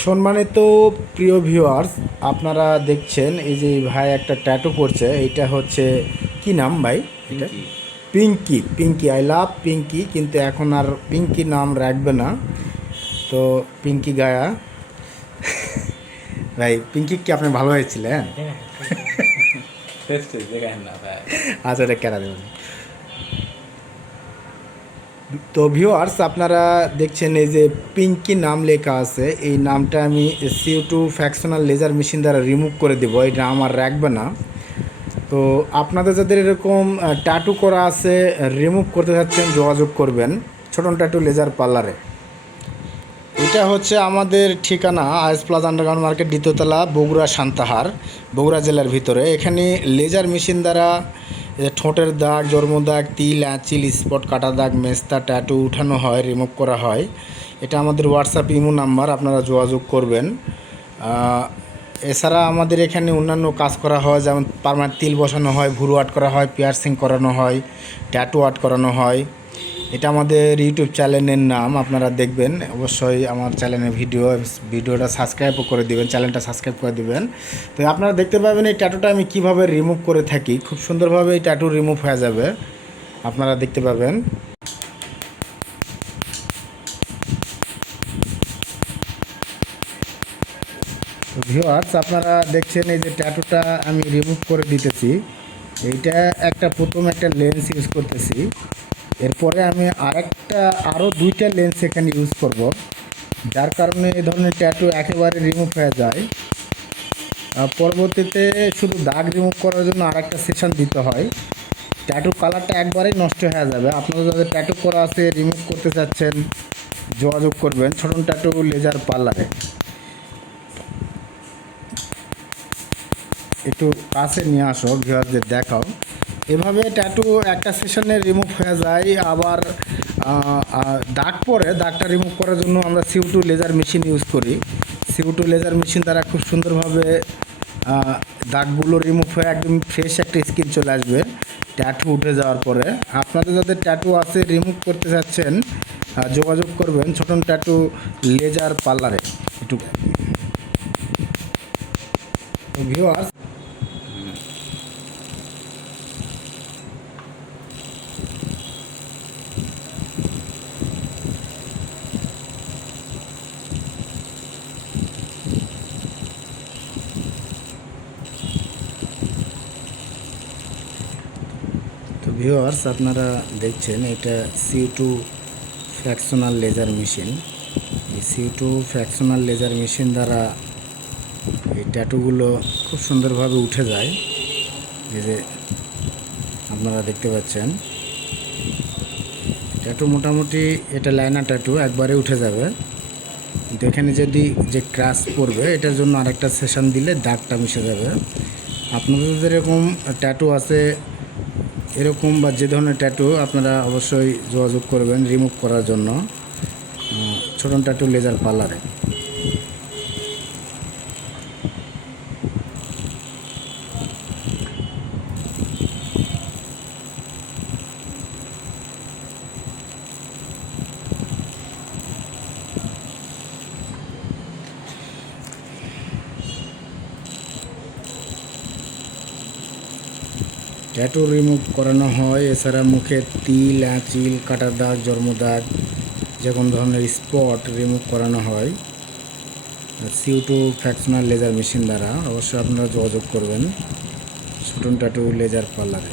সম্মানিত প্রিয় ভিউয়ার্স, আপনারা দেখছেন এই যে ভাই একটা ট্যাটু করছে। এটা হচ্ছে কি নাম ভাই? এটা পিঙ্কি। পিঙ্কি, আই লাভ পিঙ্কি, কিন্তু এখন আর পিঙ্কি নাম রাখবে না। তো পিঙ্কি গায়া ভাই, পিঙ্কি কি আপনি ভালো হয়েছিলেন? আচ্ছা, এটা কেনা দেবেন। তো ভিউয়ার্স, আপনারা দেখছেন এই যে পিঙ্কি নাম লেখা আছে, এই নামটা আমি CO2 ফ্র্যাকশনাল লেজার মেশিন দ্বারা রিমুভ করে দেবো। এই নাম আর রাখবে না। তো আপনাদের যাদের এরকম ট্যাটু করা আছে, রিমুভ করতে চাচ্ছেন, যোগাযোগ করবেন ছোটন ট্যাটু লেজার পার্লারে। এটা হচ্ছে আমাদের ঠিকানা আইস প্লাজা আন্ডারগ্রাউন্ড মার্কেট, দ্বিতীয়তলা, বগুড়া সান্তাহার, বগুড়া জেলার ভিতরে। এখানে লেজার মেশিন দ্বারা ঠোঁটের দাগ, জন্ম দাগ, তিল, আঁচিল, স্পট, কাটা দাগ, মেস্তা, ট্যাটু উঠানো হয়, রিমুভ করা হয়। এটা আমাদের হোয়াটসঅ্যাপ ইমো নাম্বার, আপনারা যোগাযোগ করবেন। এছাড়া আমাদের এখানে অন্যান্য কাজ করা হয়, যেমন পার্মানেন্ট তিল বসানো হয়, ভুরু আর্ট করা হয়, পিয়ার্সিং করানো হয়, ট্যাটু আর্ট করানো হয়। এটা আমাদের ইউটিউব চ্যানেলের নাম, আপনারা দেখবেন। অবশ্যই আমার চ্যানেলের ভিডিওটা সাবস্ক্রাইবও করে দিবেন, চ্যানেলটা সাবস্ক্রাইব করে দিবেন। তো আপনারা দেখতে পাবেন এই ট্যাটুটা আমি কিভাবে রিমুভ করে থাকি। খুব সুন্দরভাবে এই ট্যাটু রিমুভ হয়ে যাবে, আপনারা দেখতে পাবেন। তো ভিউয়ার্স, আপনারা দেখছেন এই যে ট্যাটুটা আমি রিমুভ করে দিতেছি। এইটা প্রথম একটা লেন্স ইউজ করতেছি। এরপরে আমি আরও দুইটা লেন্স এখানে ইউজ করব, যার কারণে এই ধরনের ট্যাটু একেবারে রিমুভ হয়ে যায়। পরবর্তীতে শুধু দাগ রিমুভ করার জন্য আরেকটা সেশন দিতে হয়। ট্যাটু কালারটা একবারেই নষ্ট হয়ে যাবে। আপনারা যাদের ট্যাটু করা আছে, রিমুভ করতে চাচ্ছেন, যোগাযোগ করবেন ছোটন ট্যাটু লেজার পার্লারে। একটু কাছে নিয়ে আসো, ভিউয়ারদের দেখাও। এভাবে ট্যাটু একটা সেশনে রিমুভ হয়ে যায়। আবার দাগ পরে, দাগটা রিমুভ করার জন্য আমরা CO2 লেজার মেশিন ইউজ করি। CO2 লেজার মেশিন দ্বারা খুব সুন্দরভাবে দাগগুলো রিমুভ হয়ে একদম ফ্রেশ একটা স্কিন চলে আসবে ট্যাটু উঠে যাওয়ার পরে। আপনাদের যাদের ট্যাটু আছে, রিমুভ করতে চাচ্ছেন, যোগাযোগ করবেন ছোটন ট্যাটু লেজার পার্লারে। একটু ভিউয়ার্স, আপনারা দেখছেন এটা CO2 ফ্র্যাকশনাল লেজার মেশিন। এই CO2 ফ্র্যাকশনাল লেজার মেশিন দ্বারা এই ট্যাটুগুলো খুব সুন্দরভাবে উঠে যায়। এই যে আপনারা দেখতে পাচ্ছেন, ট্যাটু মোটামুটি এটা লাইনার ট্যাটু একবারে উঠে যাবে। কিন্তু এখানে যদি যে ক্রাশ পড়বে, এটার জন্য আরেকটা সেশন দিলে দাগটা মিশে যাবে। আপনাদের যেরকম ট্যাটু আছে এরকম বা যে ধরনের ট্যাটু, আপনারা অবশ্যই যোগাযোগ করবেন রিমুভ করার জন্য ছোটন ট্যাটু লেজার পার্লারে। ট্যাটু রিমুভ করানো হয়। এছাড়া মুখে তিল, আঁচিল, কাটা দাগ, জন্ম দাগ, যে কোনো ধরনের স্পট রিমুভ করানো হয় CO2 ফ্র্যাকশনাল লেজার মেশিন দ্বারা। অবশ্যই আপনারা যোগাযোগ করবেন ছোটন ট্যাটু লেজার পার্লারে।